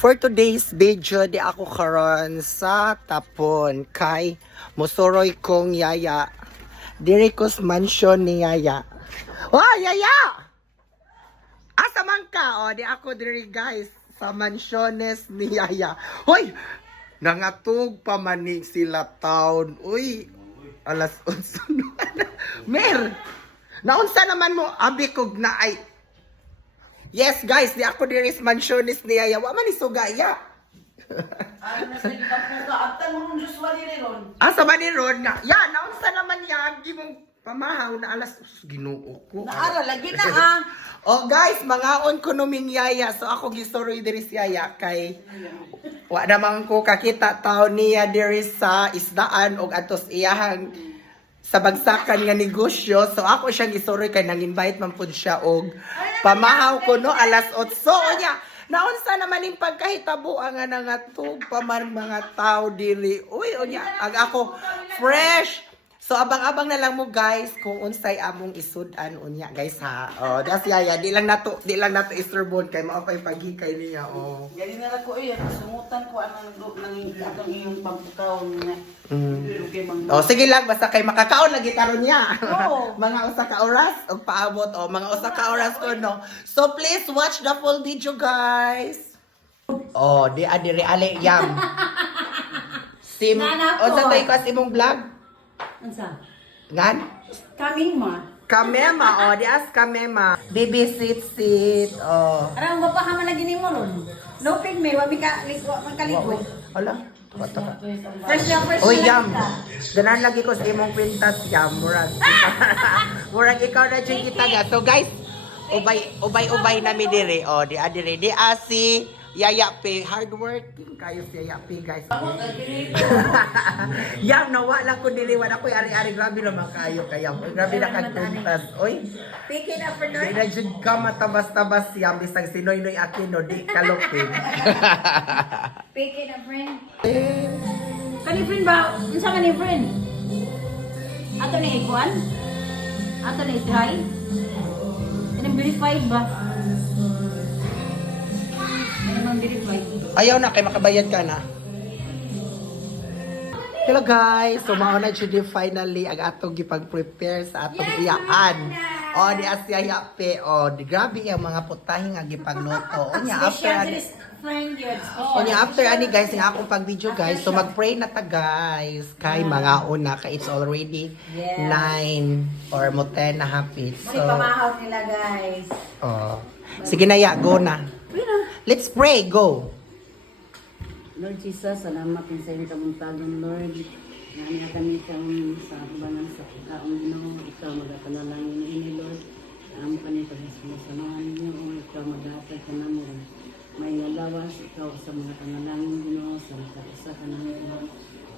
For today's video, di ako karon sa tapon kay musuroy kong yaya. Dirikos mansion ni yaya. Oh, yaya! Asa man ka? O, di ako diri guys sa mansiones ni yaya. Hoy! Nangatog pa manig sila taon. Uy, alas 11 na. Mer! Naunsa naman mo, abikog na ay. Yes guys, di ako diri sa mansiones ni yaya. Wa man isugaya. Asa man ni Ron nga? Ya, naunsa naman ya gimong pamahaw na alas Ginoo ko. Naara lagi na ah. Oh guys, mangaon ko numing yaya. So ako gisoroy diri si yaya kay wa naman ko kakita taon niya diri sa isdaan og atos iyahang sa bagsakan nga negosyo. So ako siyang gisoroy kay nang-invite man pud siya og pamahaw ko no alas 8. So unya, naunsa naman ning pagkahitabo nga nangatog pa man mga tao diri. Uy unya, ag ako fresh. So abang-abang na lang mo guys kung unsay among isud-an unya guys ha. Oh, das yaya, di lang nato isturbon kay mao pay paghikay niya oh. Gali na ko sumutan ko anang atong iyong pampukaw nga. Oh, sige lang basta kay makakaon lagi karon niya. Oo. Mga usa ka oras og paabot oh, mga usa ka oras ko no. So please watch the full video guys. Oh, di adiri ale yam. Sim, o sa tay ko as imong vlog? Unsa? Ngan? Kaming ma. Kamema, oh, dias kamema. Baby sit, oh. Arang bapa ka man lagi nimo ron. No pig me, wa mi ka kaligo. Ala, bata ka. Fresh Oy, na yam. Ganan lagi ko sa imong kwintas, yam. Murag. Murag ikaw na dyan kita nga. So guys, ubay na mi dire. Oh, di adire. Di asi. Yaya P, hard work kayo si Yaya P guys. Yam nawa lang ko dili wala ko ari-ari grabe naman kayo kaya grabe na kagpuntas. Oy. Pick it up for Di na jud ka matabas-tabas yam bisag sinoy-noy akin no di kalupin. Pick it up friend. Kani friend ba? Unsa man ni friend? Ato ni ikuan? Ato ni try? Ini verified ba? Ayaw na kay makabayad ka na. Hello guys, so mao na jud finally ang atong gipag-prepare sa atong iyaan. Oh, di asya yape. Oh, di grabe ang mga putahe nga gipagluto. Unya after ani guys nga akong pag-video guys. So mag-pray na ta guys. Kay mga una kay it's already 9 or mo 10 na hapit. So pamahaw nila guys. Oh. Sige na ya, go na. Let's pray, go. Lord Jesus, salamat din sa iyong kabuntagan, Lord. Nanya kami kami sa abangan sa kaong Ginoo. Ikaw magapanalangin ini, Lord. Amo kami pagkasamahan ninyo. Ikaw maghatag ka namin. May alawas, ikaw sa mga panalangin, Ginoo. Sa makakasa ka namin, Lord.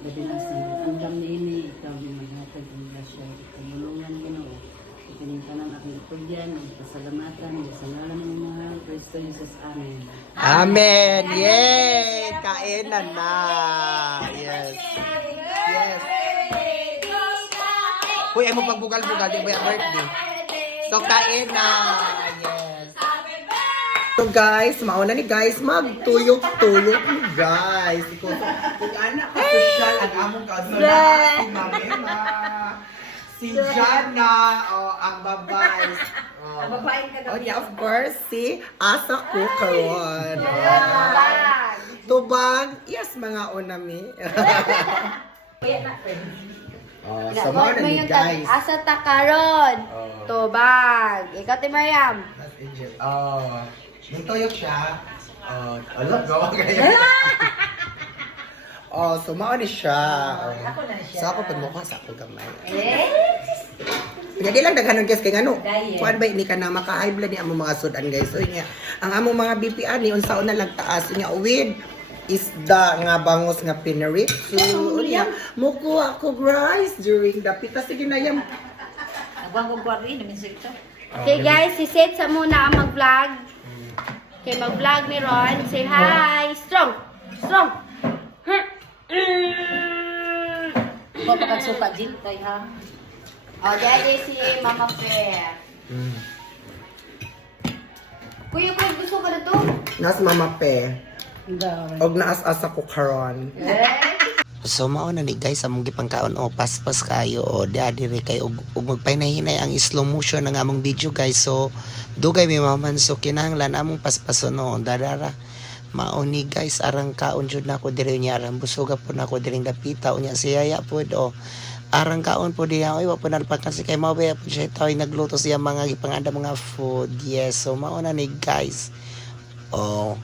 Labi na sa andam ni ini, ikaw maghatag ang grasya. Ikaw Ginoo. Pinimtanan akong itugyan, ang pasalamatan, sa ngalan ng mga Kristo Jesus. Amen. Amen. Yay! Kainan na. Yes. Yes. Uy, ay mo pagbugal-bugal. Di ba yung birthday? So, kain na. Yes. So, guys, mauna ni guys, magtuyok-tuyok ni guys. Kung anak ka social, ang among kausulan, si Mamema. Si Jana, oh, ang babay. Oh. Ang babae ka Oh, yeah, of course, si Asa Kukaron. Oh. Tubag, yes, mga unami. Oh, so mga na guys. Asa takaron. Oh. Tubag. Ikaw ti Mariam. That's Egypt. Oh, nagtuyok siya. Oh, alam, gawa kayo. Oh, so mauni siya. Oh. Ako na siya. So ako pagmukha sa ako gamay. Eh? Hindi lang daghanon guys kay ngano. Diet. Kuan ba ni ka na maka-high blood ni among mga sudan guys. So nya, ang among mga BPA ni unsaon na lang taas nya with isda nga bangos nga pinarit. So nya, mukuha ko guys during the pita sige na yam. Nagwang ko rin namin sa ito. Okay guys, si Seth sa muna ang mag-vlog. Okay, mag-vlog ni Ron. Say hi. Strong. Strong. Ikaw pa kagsuka, Jill, kay ha? O, diyan si Mama Fair. Nas mama pe. Daw. Og naas-asa ko karon. So mao na ni guys among gipangkaon o paspas kayo o dire kay ug magpahinay-hinay ang slow motion ng among video guys. So dugay mi maman so kinahanglan among paspason no darara. Mao ni guys arang kaon jud nako dire nya arang busoga po nako diring dapita unya siyaya pod o arang kaon po diha oy wa po nalpa kasi kay mao ba po siya tawi nagluto siya mga gipanganda mga food. Yes, so mao na ni guys. Oh,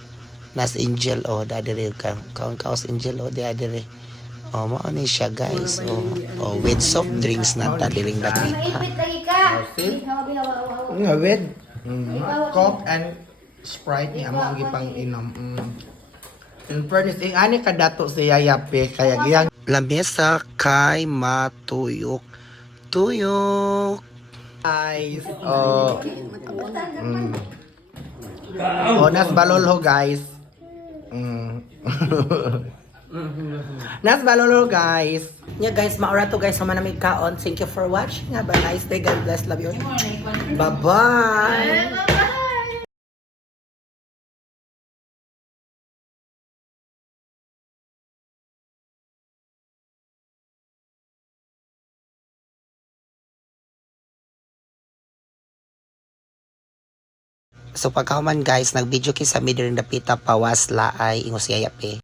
nas angel o dadire kaon kaos angel o dadire. Oh, mao ni siya guys. Oh, with soft drinks na tadiling dapita. Maipit lagi ka. see? Hawa. Nga with Coke and Sprite ni amo ang gipang inom. In fairness, ani ka dato si Yaya pe kaya giyang Lamesa kay matuyok. Tuyok. guys. Oh, nas balolo guys. Nas balolo guys. Yeah guys, maura to guys sa manamig kaon. Thank you for watching. Have a nice day. God bless. Love you. Bye-bye. So pagkahuman guys, nag-video kay sa midring dapita pawas laay ingos yayape.